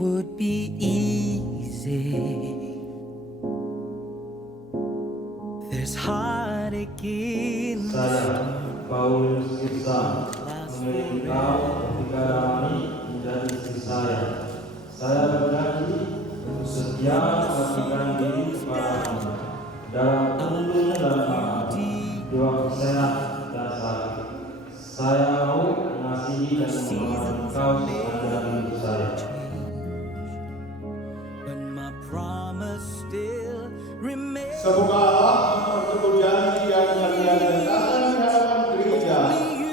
would be easy. There's heartache in the Saya, Paulus Irsa, memiliki kau ketika kami menjadi istri saya. Saya berjanji untuk setia memberikan diri kepadamu dalam keuntungan dan mati, di waktu sehat dan sakit. Saya mau mengasihi dan memelihara kau sepanjang hidup saya. but my promise still remains. Semoga Allah memperteguh janji yang kalian nyatakan di hadapan gereja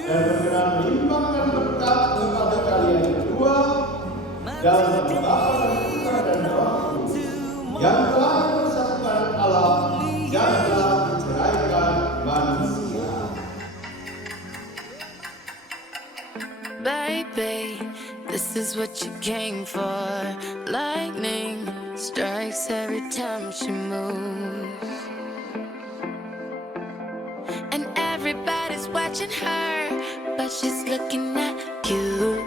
dan berkenan melimpahkan berkat kepada kalian berdua dalam menetapkan Putra dan Roh Kudus yang telah bersatukan Allah dan telah menceraikan manusia. Baby, this is what you came for. Lightning strikes every time she moves, and everybody's watching her, but she's looking at you.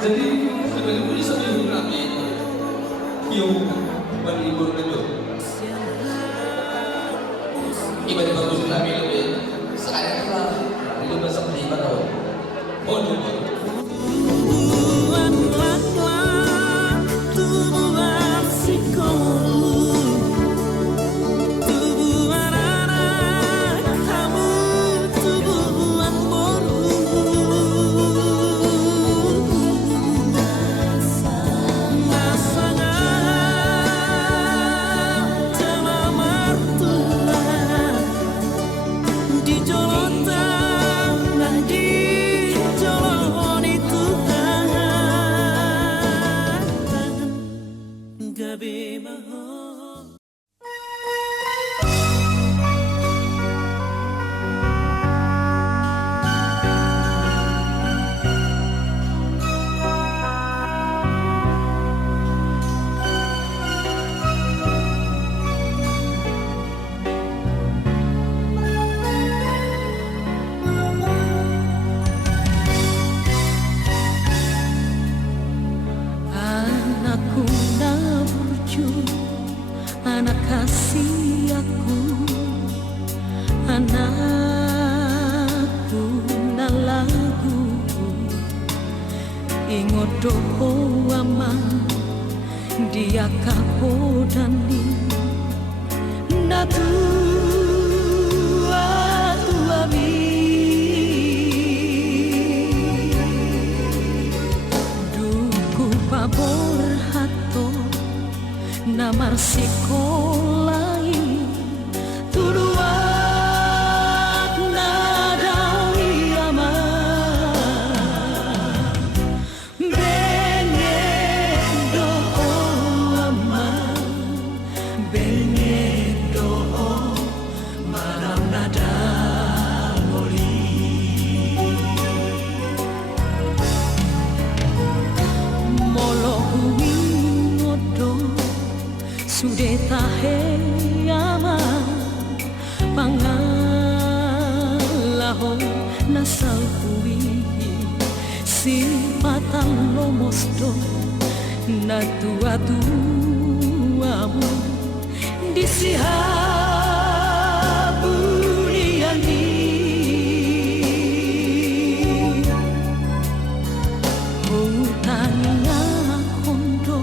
Jadi sebagai bisa menghirapi yung panibur na yun. Iba't ibang gusto namin lebih sayang lah. Itu masa lima tahun. Bodoh. Anak kasih aku, anakku na lagu ingot doho aman dia kapodani na tua mi duku pabor hato na marsiko lai tudua mosto na tua-tuamu di sihabuniani hutania kondo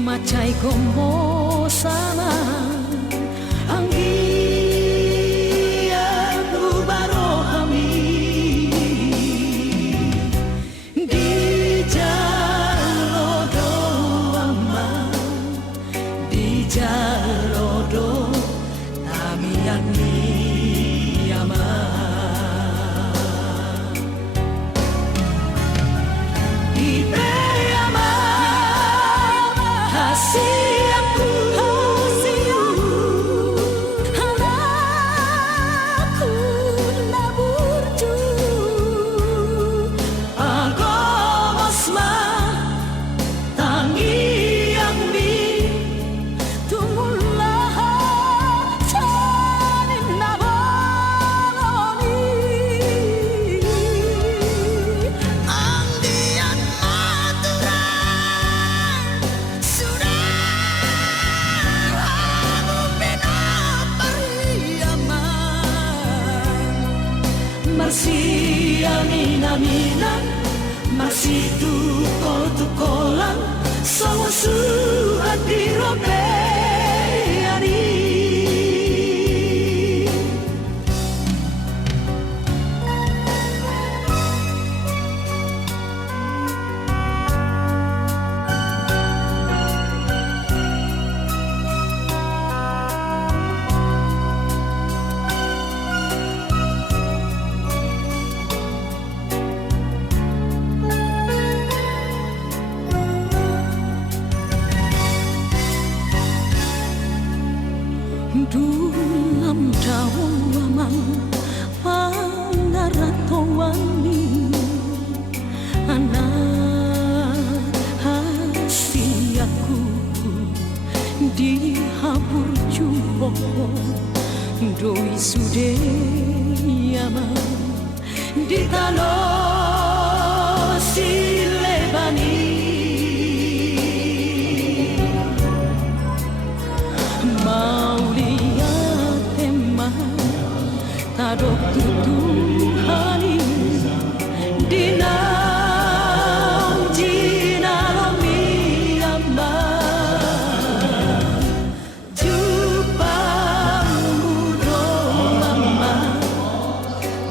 macai kombo sana masih tukol-tukolan sama suhat di robeani dulam dawaman pangaratowani anak hasiaku dihabur jumbo doi sudeyama di tanah silebani tadok tutuhani dinam jinalomi amma jupang mudo mama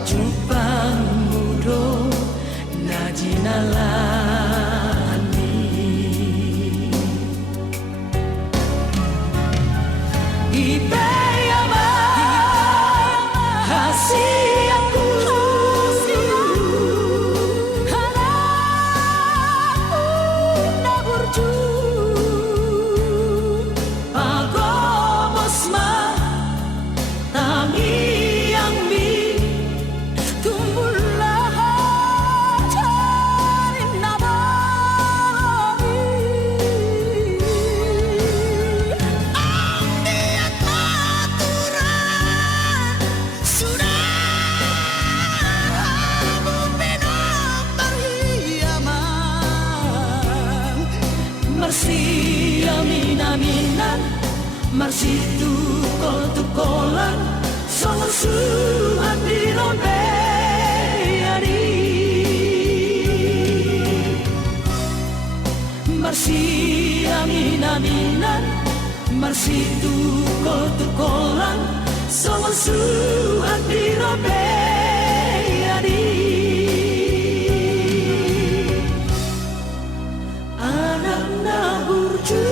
jupang mudo najinalani masih tukol-tukolan sama suhat di robeani masih amin-aminan masih tukol-tukolan sama suhat di robeani anak naburju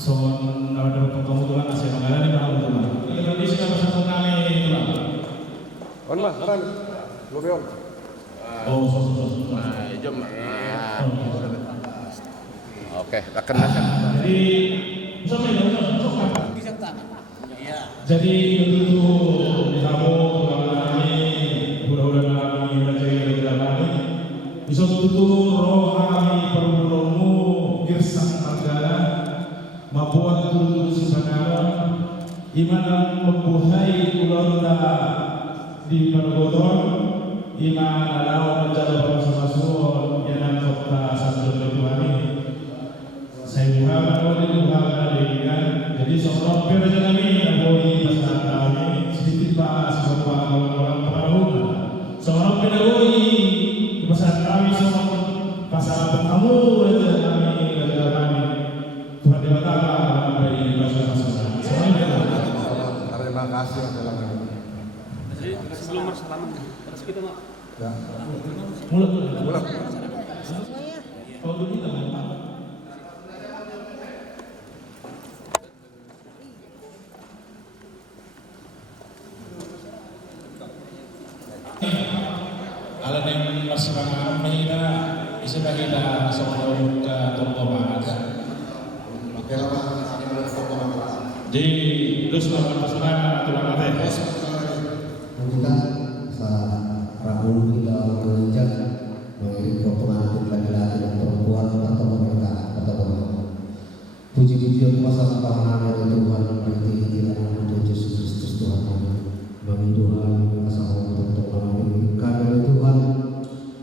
son ada kemuduran Asia Tenggara di mana teman? Indonesia bersama kami teman. On mah, kan? Lobeon. Oh, jom. Oke, akan nasa. Jadi untuk kamu kami mudah-mudahan kami belajar dari kami Isatutu rohani permuromu girsang argana mabuat dulu sipangawan imanan membuhai ulonda di Pergodon iman alau menjadi bersama-sama yang kota satu Tuhan saya bukan kan jadi seorang pelajar kami yang boleh masyarakat kami sedikit bahas beberapa orang perahu seorang pedagogi masyarakat kami semua pasal kamu belajar kami belajar kami Tuhan diberkati bagi masyarakat Terima kasih. Jadi sebelum bersalaman terus kita mau mulut alam yang masih mengira istilah kita sama ke toko banget. Di terus lakukan pasangan atau lakukan kita Rabu kita bekerja mengirim pengantin laki-laki dan perempuan atau mereka atau puji-pujian kuasa Tuhan dari Tuhan berarti kita untuk Yesus Kristus Tuhan bagi Tuhan asal untuk Tuhan karena Tuhan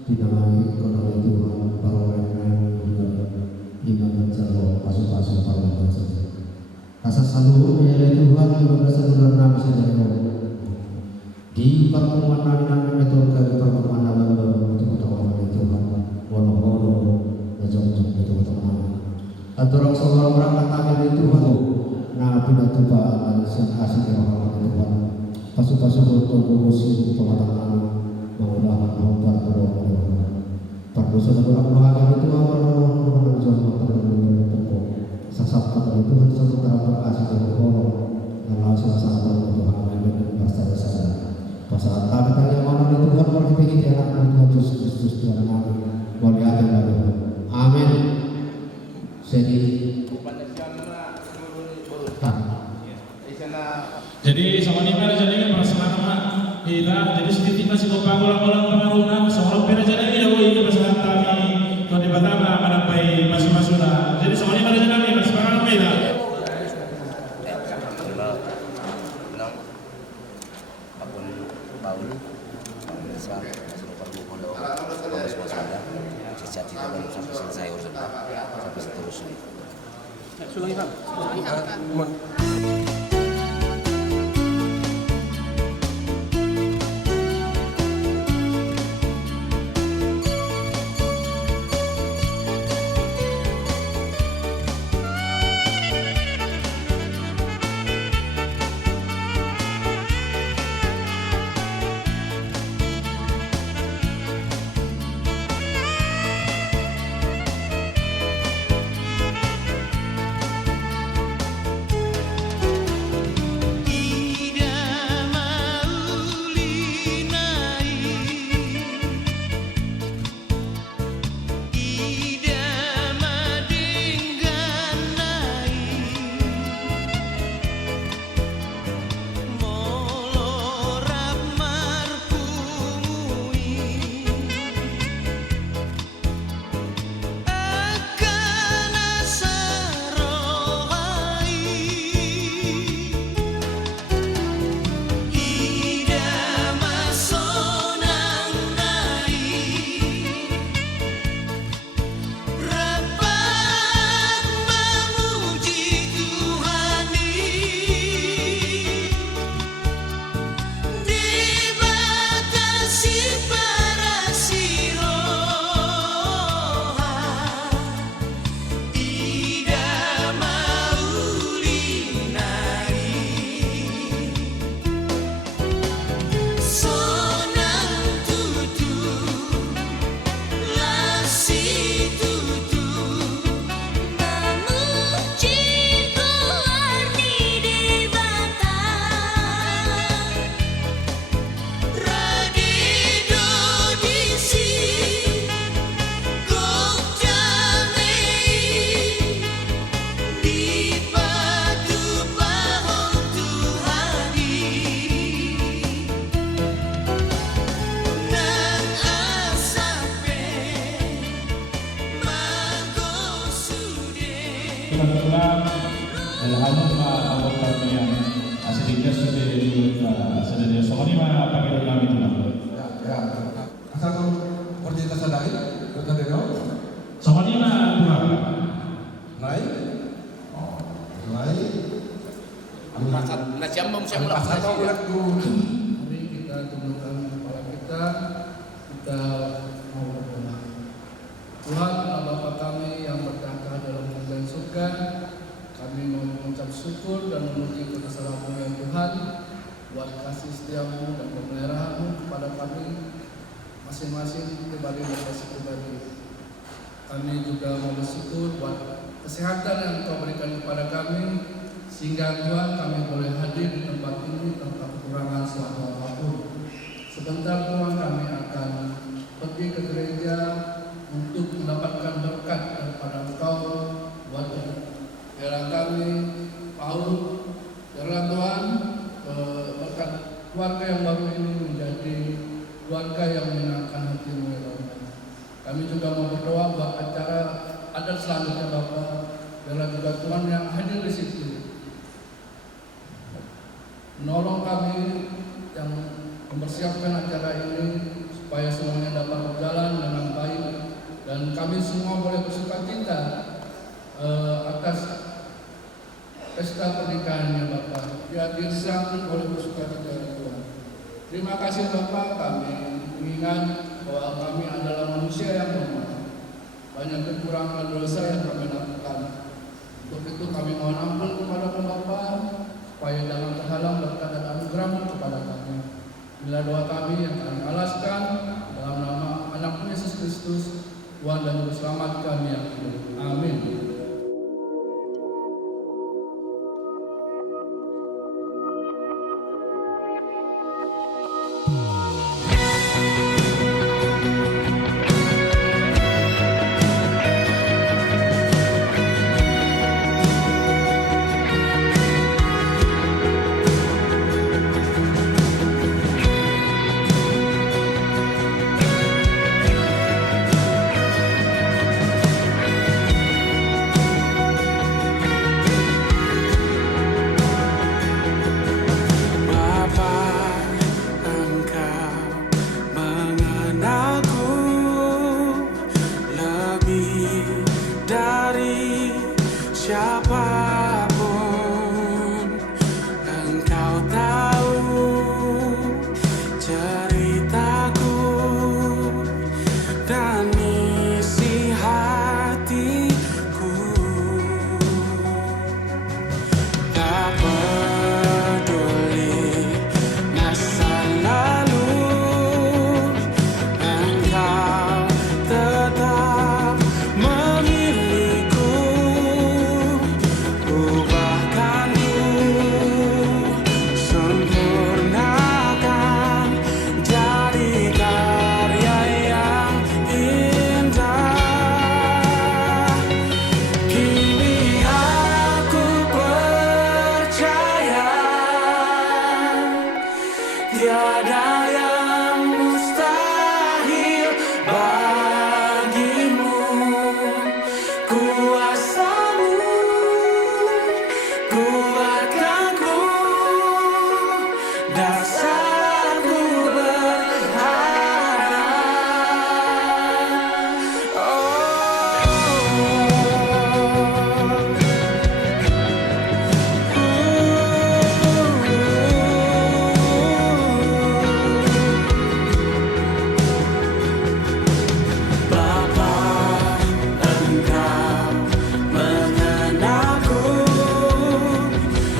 dinamai oleh Tuhan para orang iman dan selalu pasuk-pasuk para bangsa asal selalu menyadari Tuhan yang berasal dari nama saja di pertemuan metode pertemuan baru untuk pertemuan Tuhan walau ngejong-jong itu teman atur seorang orang kata Tuhan nah pindah tumpah sen asing yang Tuhan pasu-pasu untuk ngurusin pengetahuan mengubah harapan berdoa perdosa orang bahagia itu awal menjadi pokok sasap kata Tuhan satu terang kasih Tuhan dan langsung sangat Tuhan dan pasal sadar pasal kami tanya mana Tuhan kalau kita ini anak Tuhan Yesus Kristus Tuhan kami boleh ada lagi amin jadi sama ni pera jadi perasaan nama kita jadi sedikit masih berpanggul-panggul pengaruhna seorang pera jadi dia boleh itu perasaan kami kalau di Batam menampai masuk-masuk dah jadi sama ni pera jadi kami perasaan kami dah sampai selesai urusan sampai seterusnya. Sulangi Pak. saya mulai Atau uletku. Mari kita tundukkan kepala kita mau berdoa. Tuhan Allah Bapa kami yang bertata dalam kerajaan surga, kami mau mengucap syukur dan memuji kebesaran-Mu ya Tuhan, buat kasih setiamu dan pemeliharaanmu kepada kami masing-masing pribadi. Kami juga mau bersyukur buat kesehatan yang Kau berikan kepada kami, sehingga Tuhan kami boleh hadir di tempat ini tanpa kekurangan suatu apapun. Sebentar Tuhan kami akan pergi ke gereja untuk mendapatkan berkat daripada Engkau buat biarlah kami mau biarlah Tuhan berkat keluarga yang baru ini menjadi keluarga yang menyenangkan hati-Mu ya Tuhan. Kami juga mau berdoa buat acara adat selanjutnya Bapak. Biarlah juga Tuhan yang hadir di situ menolong kami yang mempersiapkan acara ini supaya semuanya dapat berjalan dengan baik dan kami semua boleh bersukacita atas pesta pernikahannya Bapak. Biar disambut oleh bersukacita Tuhan. Terima kasih Bapak, kami mengingat bahwa kami adalah manusia yang lemah, banyak kekurangan dosa yang kami lakukan. Untuk itu kami mohon ampun kepada Bapak, supaya jangan terhalang berkat dan anugerah-Mu kepada kami. Bila doa kami yang kami alaskan dalam nama Anak-Mu Yesus Kristus, Tuhan dan Juru Selamat kami yang hidup. Amin.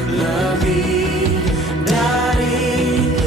Lebih dari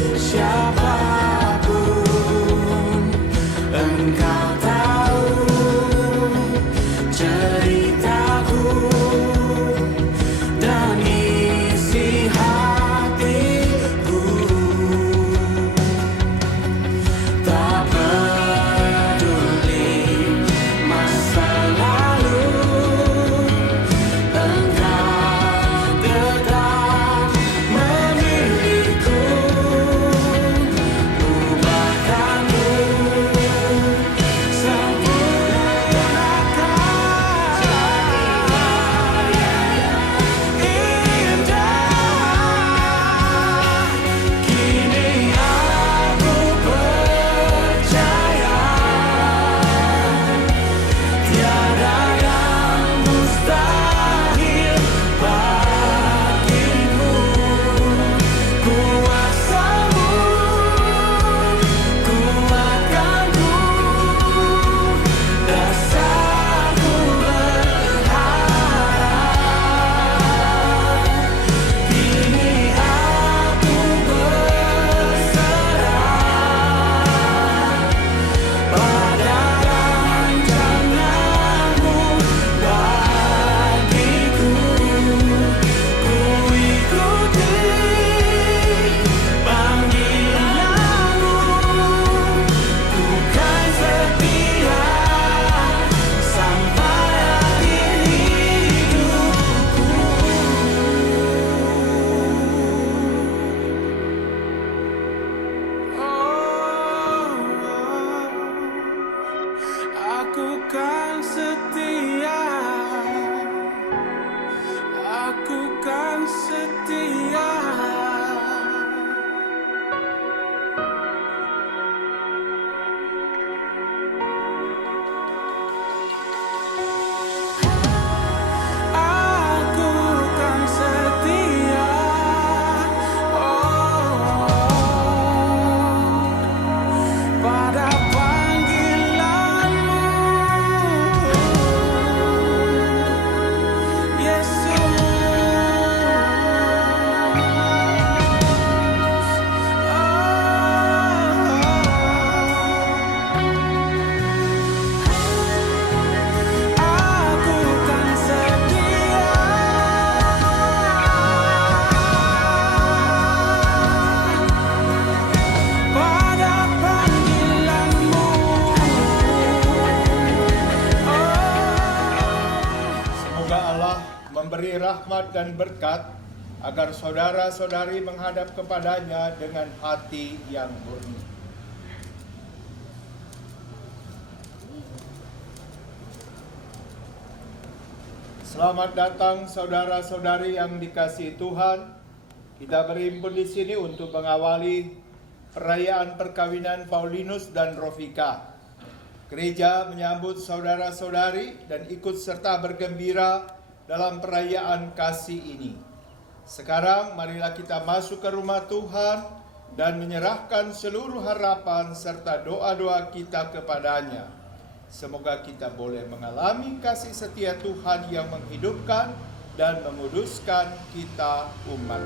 rahmat dan berkat, agar saudara-saudari menghadap kepadanya dengan hati yang murni. Selamat datang saudara-saudari yang dikasihi Tuhan. Kita berhimpun di sini untuk mengawali perayaan perkawinan Paulinus dan Rofika. Gereja menyambut saudara-saudari dan ikut serta bergembira dalam perayaan kasih ini. Sekarang marilah kita masuk ke rumah Tuhan dan menyerahkan seluruh harapan serta doa-doa kita kepadanya. Semoga kita boleh mengalami kasih setia Tuhan yang menghidupkan dan menguduskan kita umat.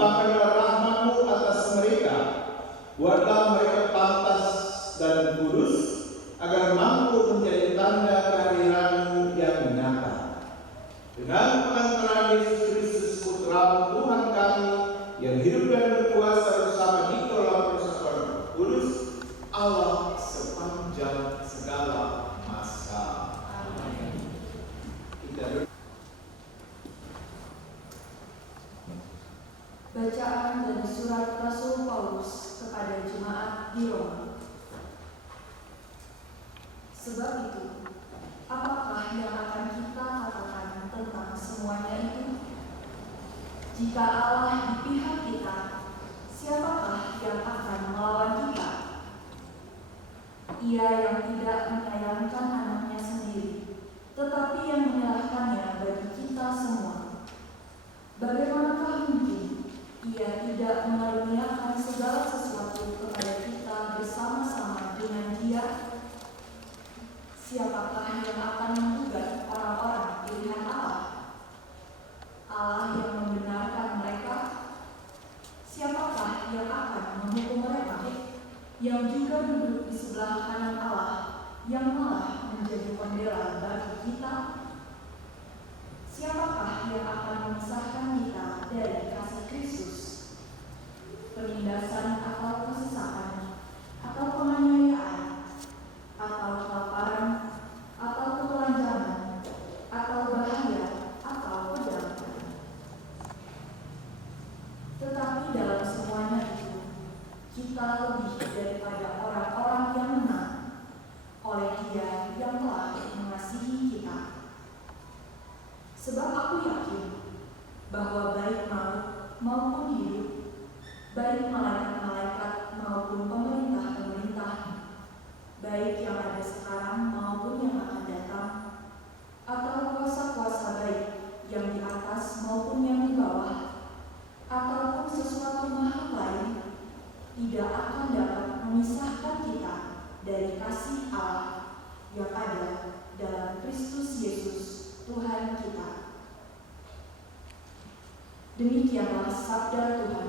Limpahkanlah rahmat-Mu atas mereka, buatlah mereka pantas dan kudus, agar mampu menjadi tanda kehadiran-Mu yang nyata. Dengan pengantaran Yesus Kristus Putra Tuhan kami, yang hidup dan berkuasa bersama di dalam persekutuan kudus Allah sepanjang segala masa. Amin. Bacaan dari surat Rasul Paulus kepada jemaat di Roma. Sebab itu, apakah yang akan kita katakan tentang semuanya itu? Jika Allah di pihak kita, siapakah yang akan melawan kita? Ia yang tidak menyayangkan anaknya sendiri, tetapi yang menyerahkannya bagi kita semua. Bagaimanakah mungkin Ia tidak mengaruniakan segala sesuatu kepada kita bersama-sama dengan Dia? Siapakah yang akan menggugat orang-orang pilihan Allah? Allah yang membenarkan mereka? Siapakah yang akan menghukum mereka? Yang juga duduk di sebelah kanan Allah, yang malah menjadi pembela bagi kita? Siapakah yang akan memisahkan kita dari kasih Kristus? Penindasan atau kesesakan, atau penganiayaan, atau kelaparan, atau ketelanjangan, atau bahaya, atau pedang. Tetapi dalam semuanya itu, kita lebih daripada orang-orang yang menang oleh Dia yang telah mengasihi kita. Sebab aku yakin bahwa baik maut maupun hidup, baik malaikat-malaikat maupun pemerintah-pemerintah, baik yang ada sekarang maupun yang akan datang, atau kuasa-kuasa baik yang di atas maupun yang di bawah, ataupun sesuatu makhluk lain, tidak akan dapat memisahkan kita dari kasih Allah yang ada dalam Kristus Yesus Tuhan kita. Demikianlah sabda Tuhan.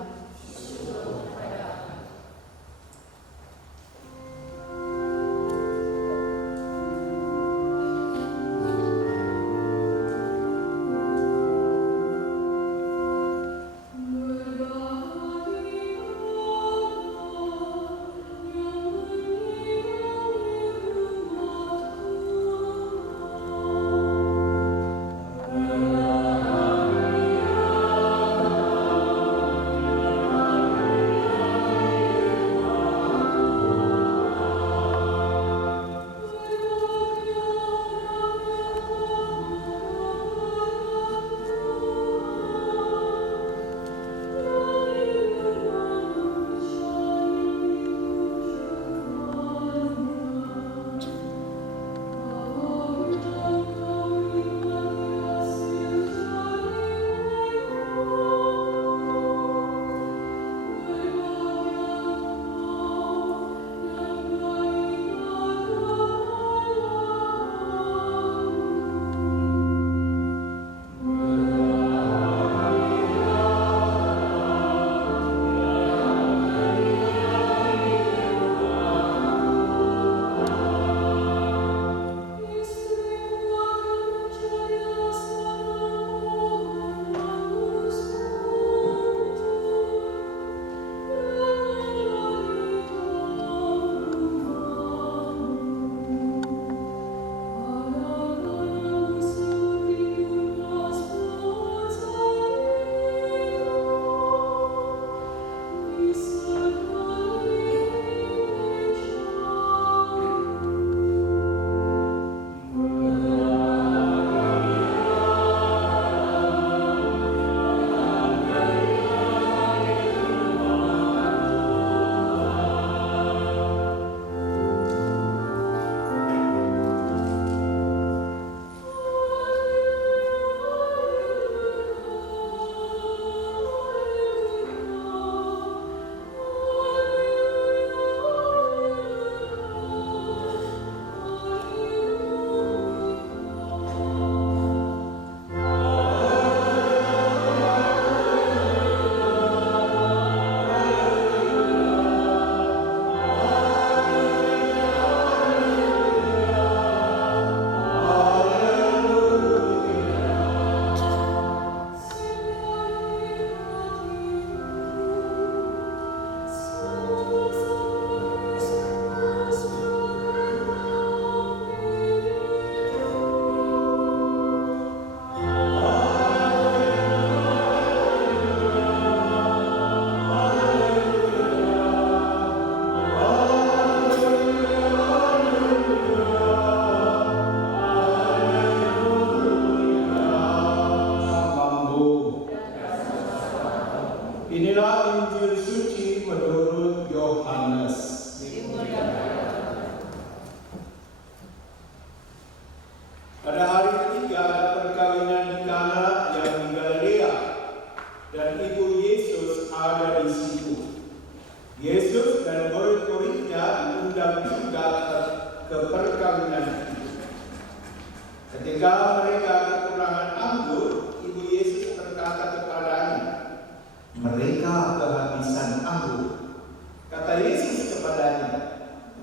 Ketika mereka kekurangan anggur, Ibu Yesus berkata kepadanya, "Mereka kehabisan anggur." Kata Yesus kepadanya,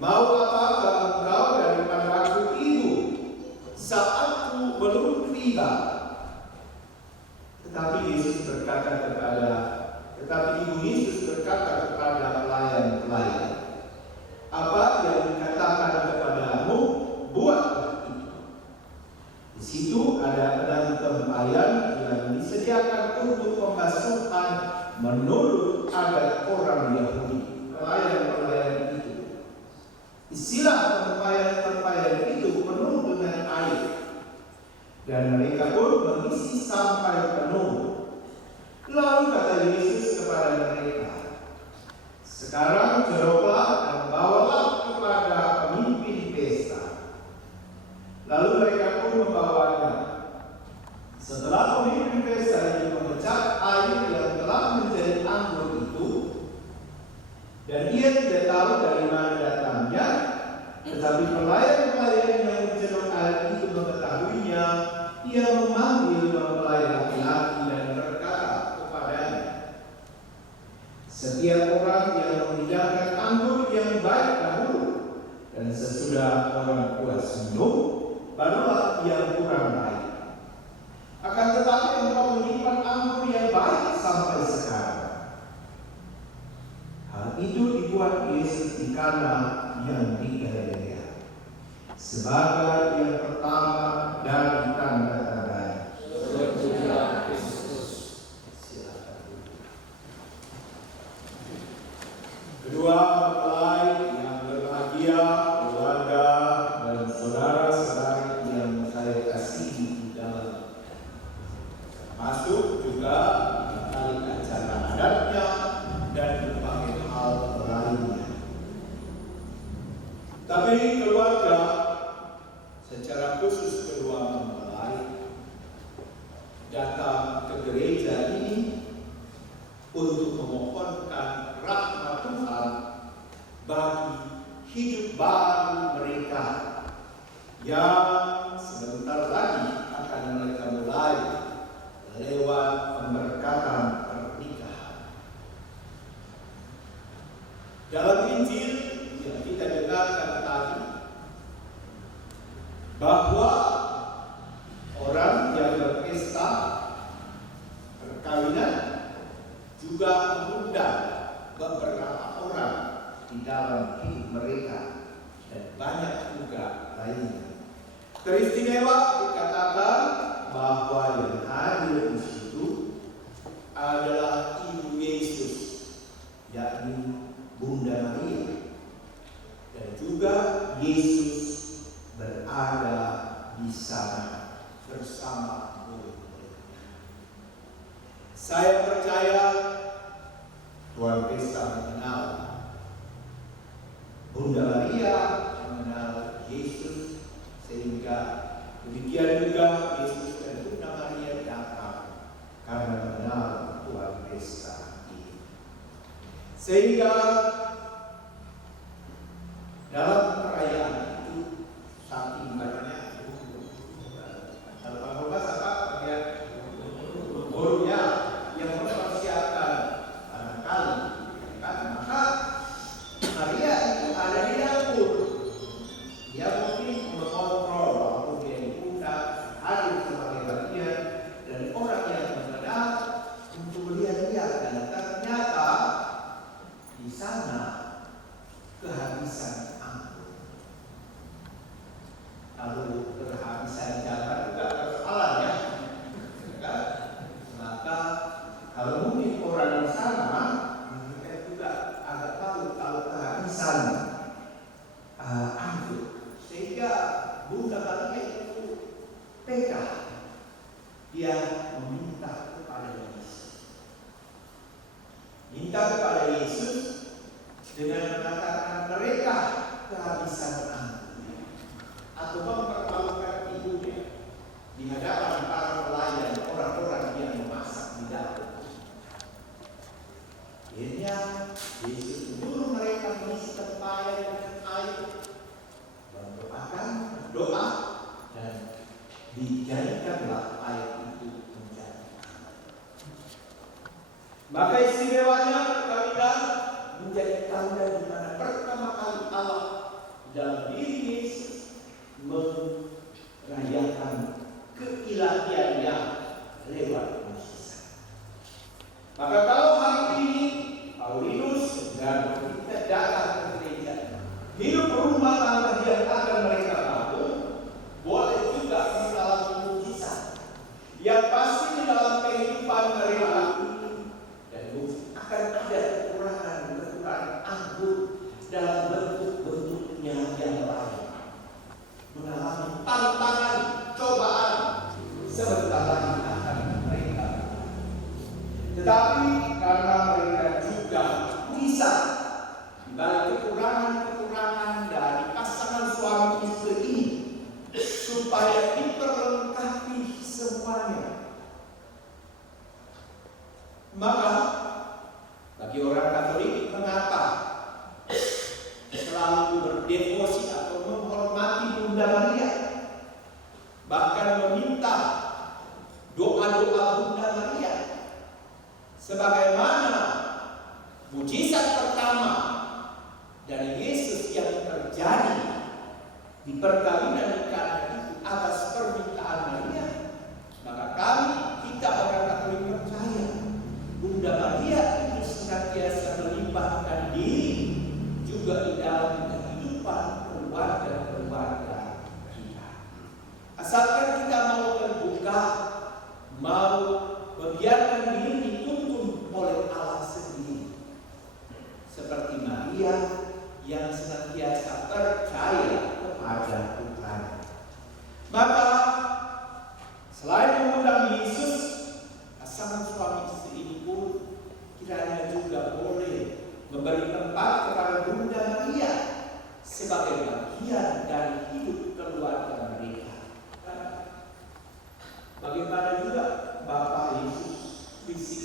"Mau apakah engkau daripada aku, Ibu? Saatku belum tiba." Tetapi Ibu Yesus berkata kepada pelayan-pelayan, "Apa yang dikatakan kepadamu, buatlah itu." Di situ ada 6 tempayan yang disediakan untuk pembasuhan menurut adat orang Yahudi. Pelayan-pelayan itu, istilah tempayan-tempayan itu penuh dengan air, dan mereka pun mengisi sampai penuh. Lalu kata Yesus kepada mereka, "Sekarang jeroklah dan bawalah kepada pemimpin pesta." Lalu mereka pun membawanya. Setelah pemimpin pesta itu mengecap air yang telah menjadi anggur itu, dan ia tidak tahu dari mana datangnya, tetapi pelayan-pelayan yang menjeruk air itu mengetahuinya, ia memanggil mempelai laki-laki dan berkata kepadanya, "Setiap orang yang menghidangkan anggur yang baik dahulu, dan sesudah orang puas minum, barulah yang kurang baik. Akan tetapi engkau menyimpan anggur yang baik sampai sekarang." Hal itu dibuat Yesus di Kana yang di Galilea sebagai yang pertama dari tanda-tanda. Kedua mempelai yang berbahagia, keluarga dan saudara-saudara yang saya kasihi di dalam, masuk juga tali acara adatnya dan berbagai hal lainnya. Tapi keluarga, secara khusus kedua mempelai, datang ke gereja ini untuk memohonkan rahmat Tuhan bagi hidup baru mereka yang sebentar lagi akan mereka mulai lewat pemberkatan pernikahan. Dalam Injil yang kita dengarkan tadi, bahwa orang yang berpesta perkawinan juga mengundang beberapa orang di dalam hidup mereka, dan banyak juga lainnya. Teristimewa dikatakan bahwa yang hadir di situ adalah Ibu Yesus, yakni Bunda Maria, dan juga Yesus berada di sana bersama murid-murid. Saya percaya Tuhan Pesta mengenal Bunda Maria, mengenal Yesus, sehingga demikian juga Yesus dan Bunda Maria datang karena mengenal Tuhan Pesta ini. Sehingga dalam perayaan itu saking banyaknya, kalau Bapak apa bagian gurunya yang mempersiapkan barangkali, kan, maka Maria itu ada di dapur. Dia mungkin mengontrol walaupun dia diundang hadir sebagai bagian dari orang yang mengenal untuk melihat-lihat, dan ternyata di sana Maka istimewanya perkawinan menjadi tanda di mana pertama kali Allah dalam diri Yesus merayakan keilahiannya lewat mukjizat. Maka kalau hari ini Paulinus dan kita datang ke gereja, hidup rumah tangga yang akan mereka bangun boleh juga mengalami mukjizat. Yang pasti di dalam kehidupan mereka ini dan akan ada kekurangan anggur dalam bentuk-bentuknya yang lain. Mengalami tantangan, cobaan sebentar lagi akan mereka. Tetapi karena mereka juga bisa di balik kekurangan-kekurangan dari pasangan suami istri ini supaya diperlengkapi semuanya. Maka bagi orang Katolik mengapa selalu berdevosi atau menghormati Bunda Maria, bahkan meminta doa-doa Bunda Maria, sebagaimana mukjizat pertama dari Yesus yang terjadi di perkawinan di Kana itu atas permintaan Maria. Maka kita orang Katolik percaya Bunda Maria itu senantiasa melimpahkan diri juga di dalam kehidupan keluarga kita. Asalkan kita mau terbuka, mau membiarkan diri dituntun oleh Allah sendiri, seperti Maria yang senantiasa percaya kepada Tuhan. Maka selain mengundang Yesus, pasangan suami istri ini pun kiranya juga boleh memberi tempat kepada Bunda Maria sebagai bagian dari hidup keluarga mereka. Bagaimana juga Bapak Yesus fisik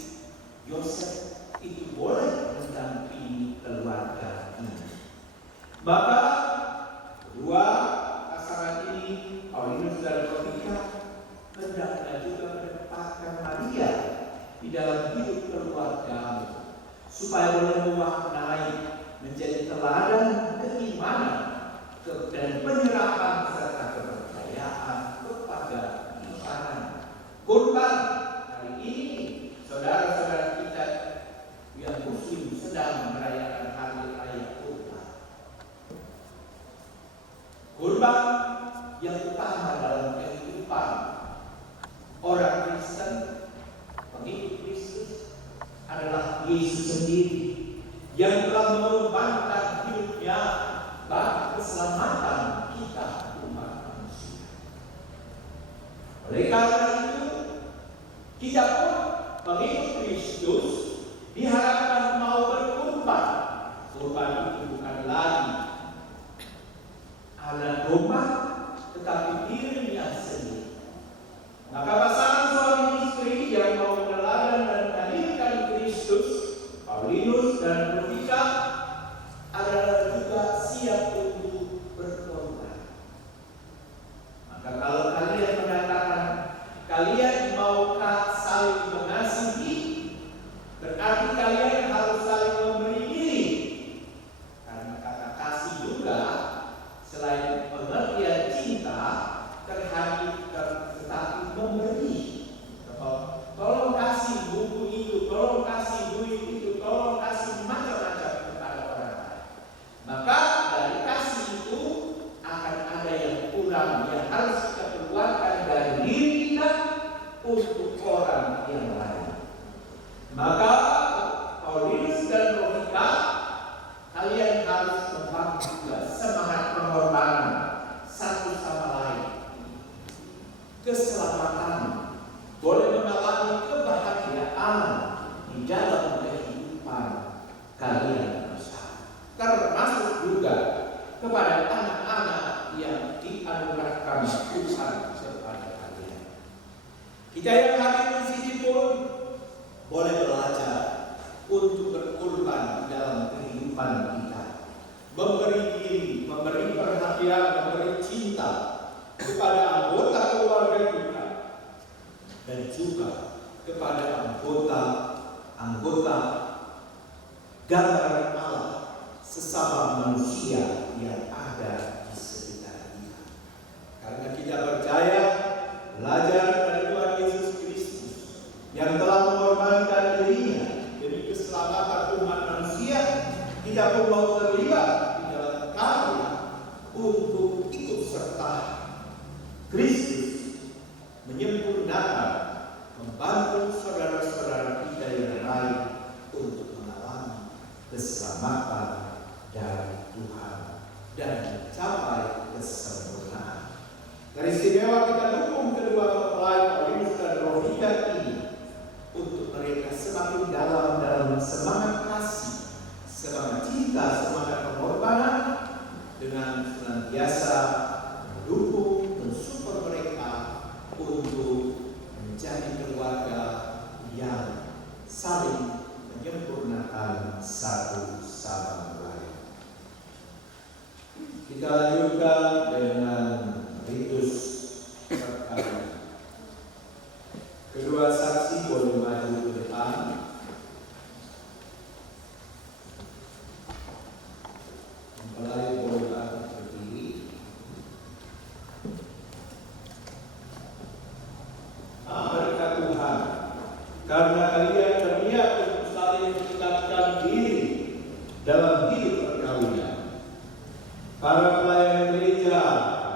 Yosef itu boleh mendampingi keluarga ini. Maka kedua pasangan ini, Paulinus dan Rofika, hendaknya juga menempatkan Maria di dalam hidup keluarga supaya boleh memaknai menjadi teladan keimanan dan penyerahan serta kepercayaan kepada Tuhan. Kurban hari ini saudara-saudara kita yang muslim sedang merayakan hari raya kurban. Kurban yang utama dalam kehidupan orang Kristen, pengikut Kristus, adalah Yesus sendiri yang telah mengorbankan hidupnya bagi keselamatan kita umat manusia. Oleh karena itu, kita pun pengikut Kristus diharapkan mau berkorban. Korban itu bukan lagi anak domba, tetapi dirinya sendiri. Maka pasangan suami istri yang mau meneladani dan melahirkan Kristus, Paulinus dan Rofika, adalah juga siap untuk berkorban. Maka kalau kalian mengatakan kalian maukah saling mengasihi, berarti kalian harus saling memberi diri. Karena kata kasih juga selain pengertian cinta terhadap tetapi memberi. Tolong kasih buku itu, tolong kasih duit itu, tolong kasih macam-macam kepada orang lain. Maka dari kasih itu akan ada yang kurang yang harus kita keluarkan dari diri kita untuk orang yang lain. Maka Paulinus dan Rofika, kalian harus membangun juga semangat pengorbanan satu sama lain. Keselamatan boleh mengalami kebahagiaan di dalam kehidupan kalian bersama, termasuk juga kepada anak-anak yang dianugerahkan Tuhan kepada kalian. Kita yang hadir di sini pun boleh belajar untuk berkorban dalam kehidupan kita, memberi diri, memberi perhatian, memberi cinta kepada anggota keluarga kita dan juga kepada anggota anggota gambaran Allah, sesama manusia yang ada di sekitar kita. Karena kita percaya belajar dari Tuhan Yesus Kristus yang telah mengorbankan dirinya demi keselamatan umat manusia, kita pun mau terlibat di dalam karya untuk ikut serta Kristus menyempurnakan, membantu saudara-saudara kita yang lain untuk mengalami keselamatan dari Tuhan dan mencapai kesempurnaan. Dari istimewa kita dukung kedua mempelai Paulinus dan Rofika ini untuk mereka semakin dalam semangat kasih, semangat cinta, semangat pengorbanan, dengan senantiasa mendukung, mensupport mereka untuk menjadi keluarga yang saling menyempurnakan satu sama lain. Kita lanjutkan dengan ritus perkawinan. Kedua saksi boleh maju ke depan. Mempelai boleh berdiri. Berkat Tuhan, karena kalian berniat untuk saling mendekatkan diri dalam hidup perkawinan, para pelayan gereja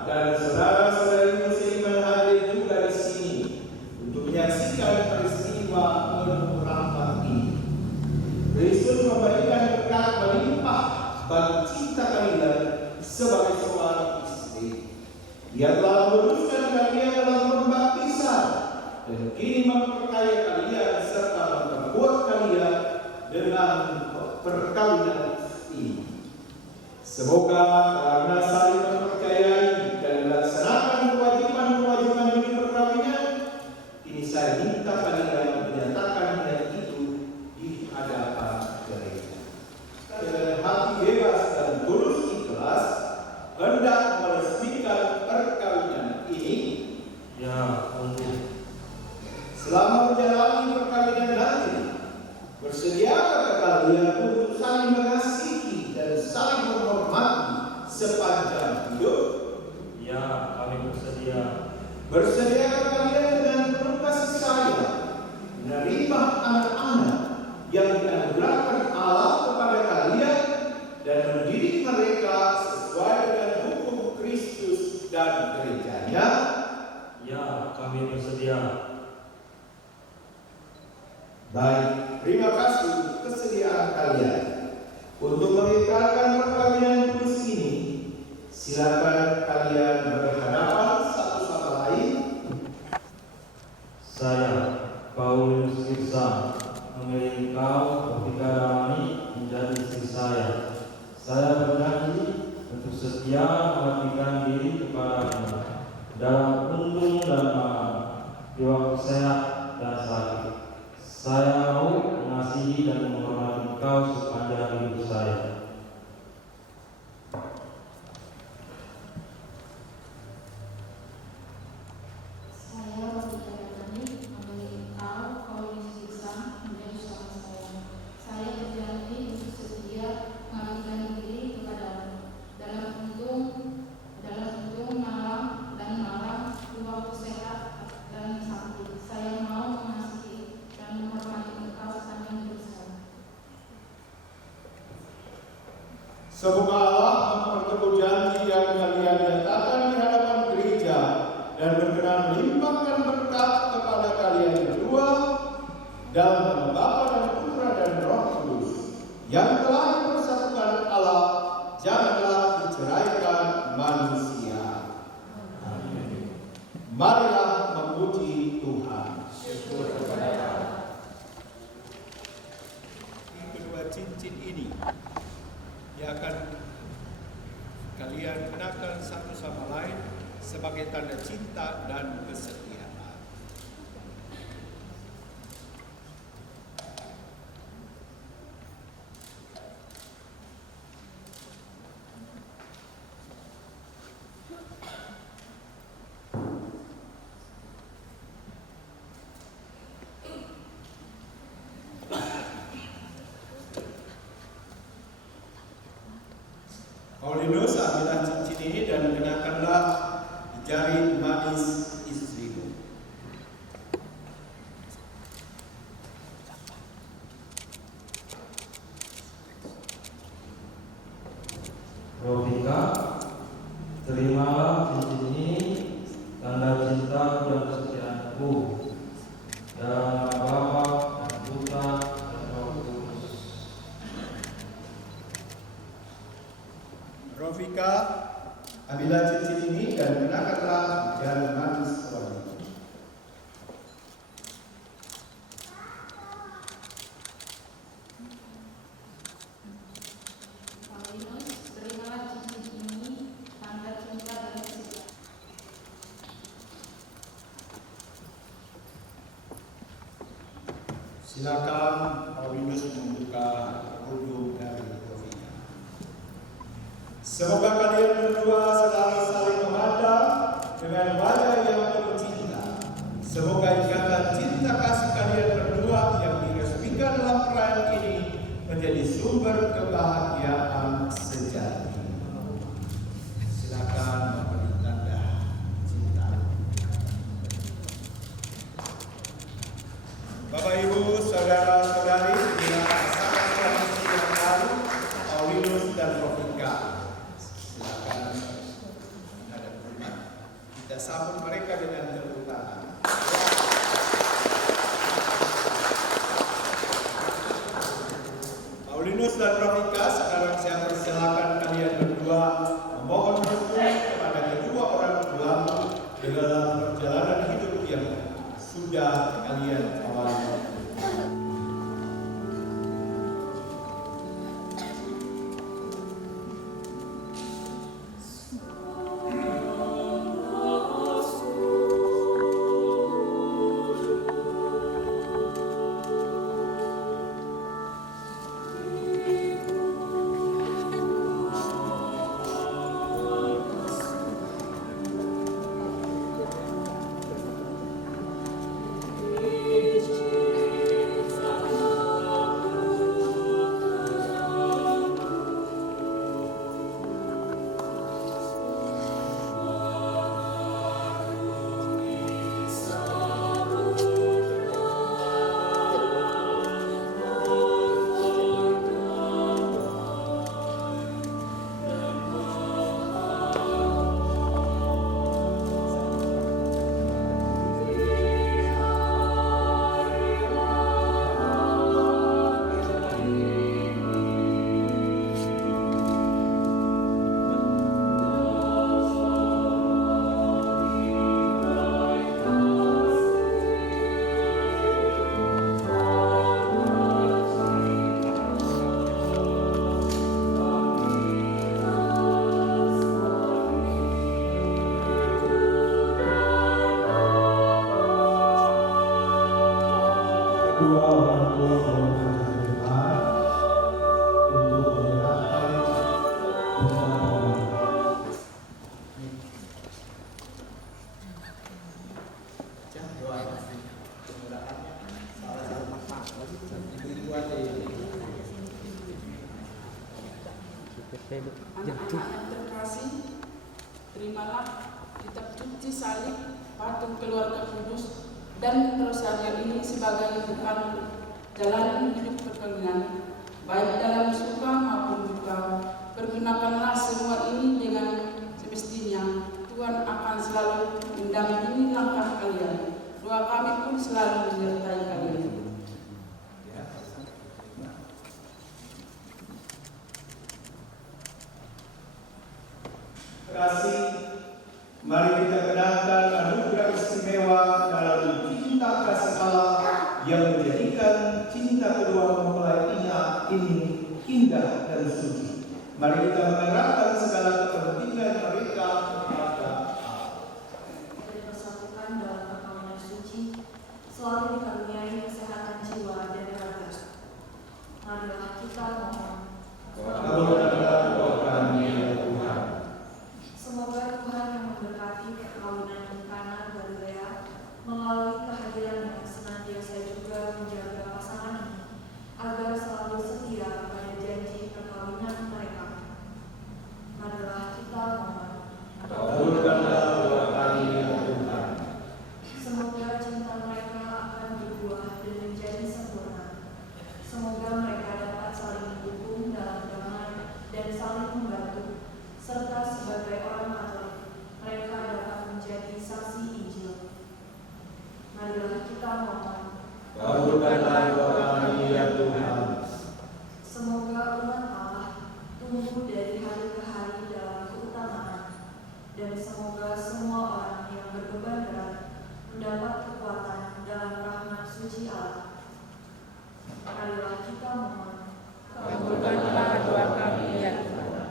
dan saudara-saudari muslim hadir juga di sini untuk menyaksikan peristiwa penuh ini. Kristus memberikan berkat melimpah bagi cinta kalian sebagai seorang istri. Dia telah meluruskan kalian dalam pembaptisan dan kini memperkaya kalian serta memperkuat kalian dengan perkawinan ini. Semoga karena saling mempercayai dan melaksanakan kewajiban-kewajiban di perkawinan, ini saya minta kalian menyatakan niat itu di hadapan gereja. Dengan hati bebas dan tulus ikhlas, hendak meresmikan perkawinan ini. Ya, untuk Selama menjalani perkawinan nanti, bersediakah kalian untuk saling mengasihi dan saling menghormati sepanjang hidup? ya kami bersedia. Bersediakah kalian dengan penuh kasih sayang menerima anak-anak yang dianugerahkan Allah kepada kalian dan mendidik mereka sesuai dengan hukum Kristus dan gerejanya? Ya, kami bersedia. Baik, terima kasih kesediaan kalian untuk mengikrarkan perkawinan kudus ini. Silakan kalian berhadapan satu sama lain. Saya, Paulinus Irsa, memilih kau, Rofika Damani, menjadi istri saya. Saya berjanji untuk setia mengabdikan diri kepadamu dalam untung dan malam, di waktu sehat dan sakit. Saya mau mengasihi dan menghormati engkau sepanjang hidup saya. Saya Rofika Damani memilih engkau, Paulinus Irsa, menjadi suami saya. Saya berjanji untuk setia mengabdikan diri kepadamu dalam untung malam dan malam, di waktu sehat dan sakit. Saya mau mengasihi dan menghormati engkau sepanjang hidup saya. Semoga Allah memperteguh janji yang kalian nyatakan di hadapan gereja dan berkenan melimpahkan berkat kepada kalian berdua dalam nama Bapa dan Putra dan Roh Kudus yang telah dipersatukan Allah, janganlah diceraikan manusia. Amin. Marilah memuji Tuhan. Kedua cincin ini yang akan kalian kenakan satu sama lain sebagai tanda cinta dan kesetiaan. Paulinus, ambillah cincin ini dan kenakanlah di jari manis istrimu. Rofika, terimalah cincin ini, tanda cintaku dan kesetiaanku dalam nama Bapa dan Putra dan Roh Kudus. Rofika, ambillah cincin ini dan kenakanlah di jari manis suamimu. Paulinus, terimalah cincin ini, tanda cinta dan kesetiaan. Silakan Paulinus membuka kerudung dari Rofika. Semoga kalian berdua selalu saling memandang dengan wajah yang penuh cinta. Semoga ikatan cinta kasih kalian berdua yang diresmikan dalam perayaan ini menjadi sumber kebahagiaan sejati. Silakan memberi tanda cinta. Bapak Ibu, saudara-saudari, inilah pasangan tradisi yang baru, Paulinus dan Rofika. Silakan menghadap hormat. Kita sambut mereka dengan tepuk tangan. Paulinus dan Rofika, sekarang saya persilakan kalian berdua memohon restu kepada kedua orang tuamu dalam perjalanan hidup yang sudah kalian awali. Kedua orang tua menggunakan Tuhan untuk menyerahkan Anak-anak yang terkasih, terimalah kitab suci salib patung keluarga kudus dan rosario ini sebagai bukan jalan hidup perkawinan, baik dalam suka maupun duka. Pergunakanlah semua ini dengan semestinya. Tuhan akan selalu mendampingi langkah kalian. Doa kami pun selalu menyertai kalian. Kasih, mari kita kenalkan anugerah istimewa dalam cinta kasih Allah yang menjadikan cinta kedua mempelai ini indah dan suci. Mari kita mengerahkan segala kepentingan mereka kepada Allah. Persatukan dalam perkawinan suci, selalu dikaruniai kesehatan jiwa dan raga. Marilah kita mohon. Kabulkanlah doa kami ya Tuhan. Semoga Tuhan yang memberkati perkawinan di Kana Galilea melalui kehadiran yang senantiasa juga menjaga pasangan ini agar selalu setia pada janji perkawinan mereka. Marilah kita mohon. Kabulkanlah doa kami ya Tuhan. Semoga umat Allah tumbuh dari hari ke hari dalam keutamaan, dan semoga semua orang yang berbeban berat mendapat kekuatan dalam rahmat suci Allah. Marilah kita mohon. Kabulkanlah doa kami ya Tuhan.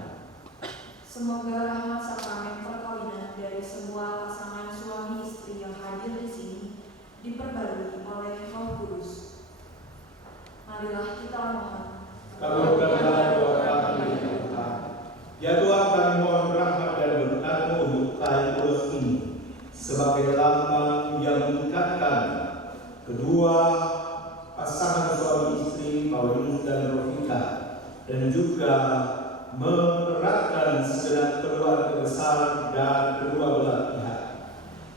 Semoga rahmat sakramen perkawinan dari semua pasangan suami istri yang hadir di sini diperbarui oleh Roh Kudus. Marilah kita mohon. Kabulkanlah doa kami ya Tuhan. Ya Tuhan, kami mohon rahmat dan berkat-Mu untuk tali ulos ini sebagai lambang yang mengikatkan kedua pasangan suami istri Paulinus dan Rofika, dan juga mengeratkan segenap keluarga besar dan kedua belah pihak.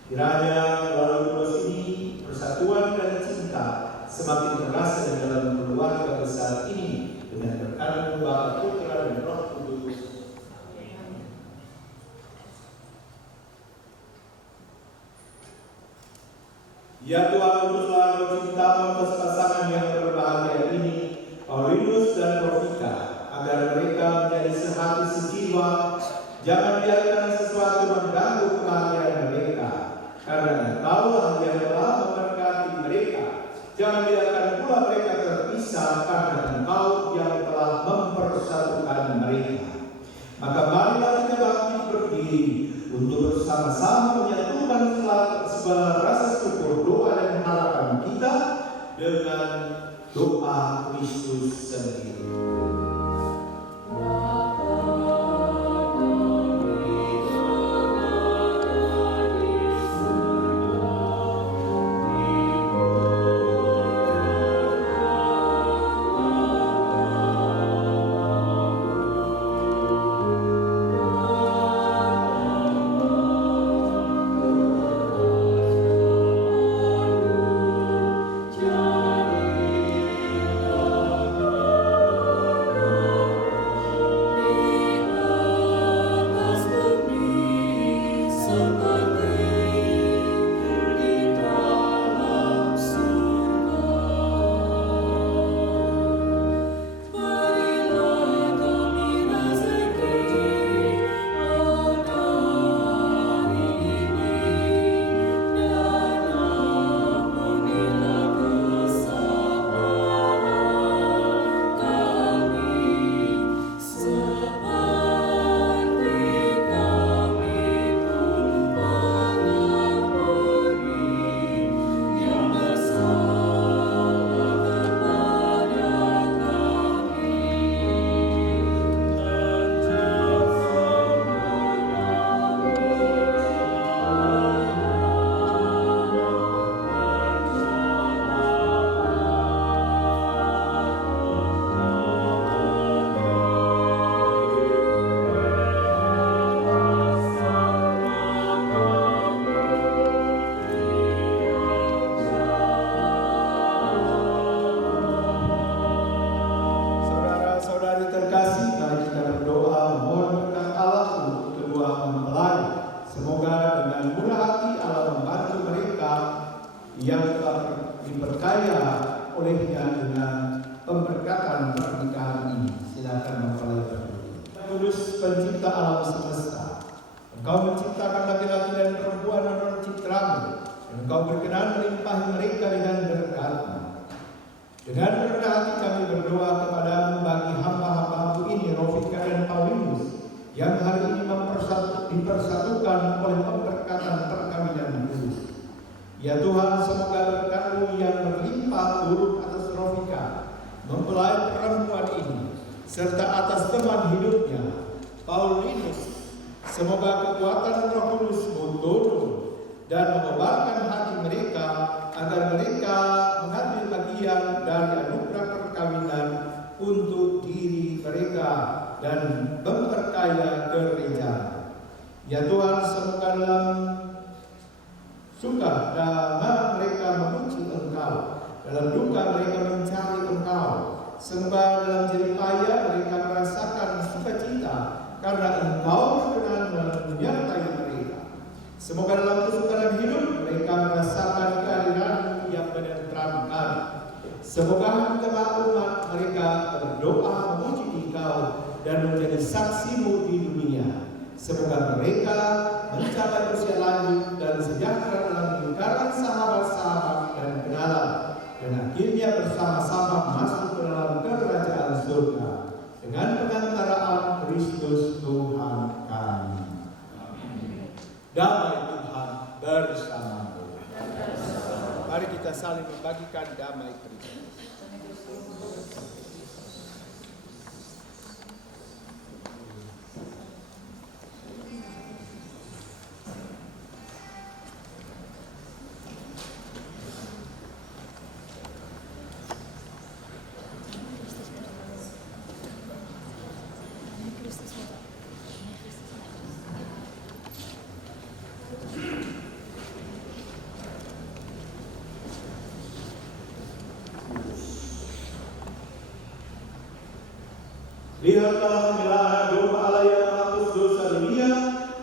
Kiranya melalui ulos ini persatuan dan cinta semakin terasa di dalam keluarga besar ini dengan berkat Bapa, Putra dan Roh Kudus. Ya Tuhan, utuslah roh cinta-Mu atas pasangan yang berbahagia ini, Paulinus dan Rofika, agar mereka menjadi sehati sejiwa. Jangan biarkan sesuatu mengganggu kebahagiaan mereka, karena Engkau yang telah memberkati mereka. Jangan biarkan pula mereka terpisah, karena Engkau yang telah mempersatukan mereka. Maka marilah kita bakti berdiri untuk bersama-sama menyatukan segala rasa syukur, doa dan harapan kita dengan doa Kristus sendiri. yang telah diperkaya olehnya dengan pemberkatan pernikahan ini. Silakan mempelai berdiri. Kudus pencipta alam semesta, Engkau menciptakan laki-laki dan perempuan menurut cipta-Mu, dan Engkau berkenan melimpahi mereka dengan berkat-Mu. Dengan rendah hati kami berdoa kepada-Mu bagi hamba-hamba-Mu ini, Rofika dan Paulinus, yang hari ini dipersatukan oleh pemberkatan perkawinan kudus. Ya Tuhan, semoga berkat-Mu yang berlimpah turun atas Rofika, mempelai perempuan ini, serta atas teman hidupnya, Paulinus. Semoga kekuatan Roh Kudus-Mu turun dan mengobarkan hati mereka, agar mereka mengambil bagian dari anugerah perkawinan untuk diri mereka dan memperkaya gereja. Ya Tuhan, semoga dalam suka dalam mereka memuji Engkau, dalam duka mereka mencari Engkau. Semoga dalam jerih payah mereka merasakan sukacita, karena Engkau berkenan menyertai mereka. Semoga dalam kesukaran hidup mereka merasakan kehadiran-Mu yang Semoga di tengah umat mereka berdoa memuji Engkau dan menjadi saksimu di dunia. Semoga mereka mencapai usia lanjut dan sejahtera dalam lingkaran sahabat-sahabat dan kenalan, dan akhirnya bersama-sama masuk ke dalam kerajaan surga dengan pengantaraan Kristus Tuhan kami. Damai Tuhan bersamamu. Mari kita saling membagikan damai Kristus. Lihatlah melara domba Allah yang menghapus dosa dunia,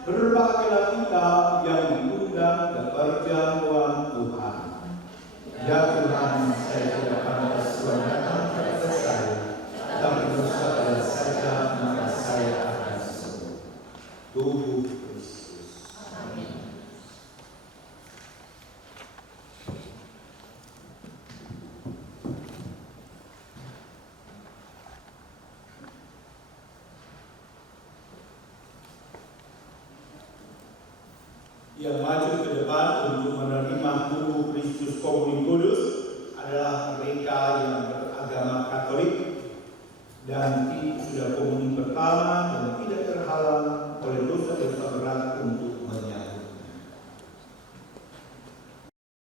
berbahagialah kita yang diundang ke perjamuan Tuhan. Ya Tuhan, saya tidak akan bersuara datang kepada saya, tapi bersuara saja maka saya akan sembuh. Tubuh Kristus. Amin. Yang maju ke depan untuk menerima tubuh Kristus Komuni Kudus adalah mereka yang beragama Katolik dan